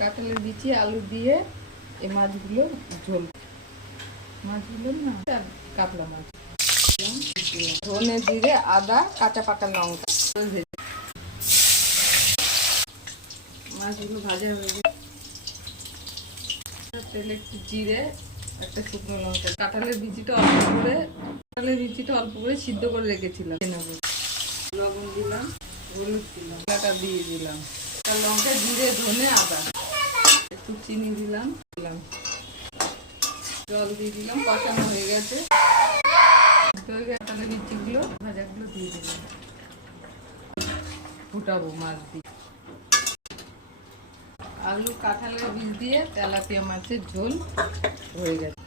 কাঁঠালের বিচি আলু দিয়ে এই মাছগুলো ঝোল, মাছগুলো না কাতলা মাছ, ধনে জিরে আদা কাঁচা পাকা লঙ্কা, মাছগুলো ভাজা হয়ে গেছে। তেলে একটু জিরে, একটা শুকনো লঙ্কা, কাঁঠালের বিচিটা অল্প করে সিদ্ধ করে রেখেছিলাম, লবণ দিলাম, হলুদ দিলাম, আটা দিয়ে দিলাম, লঙ্কা জিরে ধনে আদা, একটু চিনি দিলাম, জল দিয়ে দিলাম, কষানো হয়ে গেছে। কাঁঠালের বিচিগুলো ভাজাগুলো দিয়ে দিলাম, ফুটাবো মাছ দিয়ে। আলু কাঁঠালের বীজ দিয়ে তেলাপিয়া মাছের ঝোল হয়ে গেছে।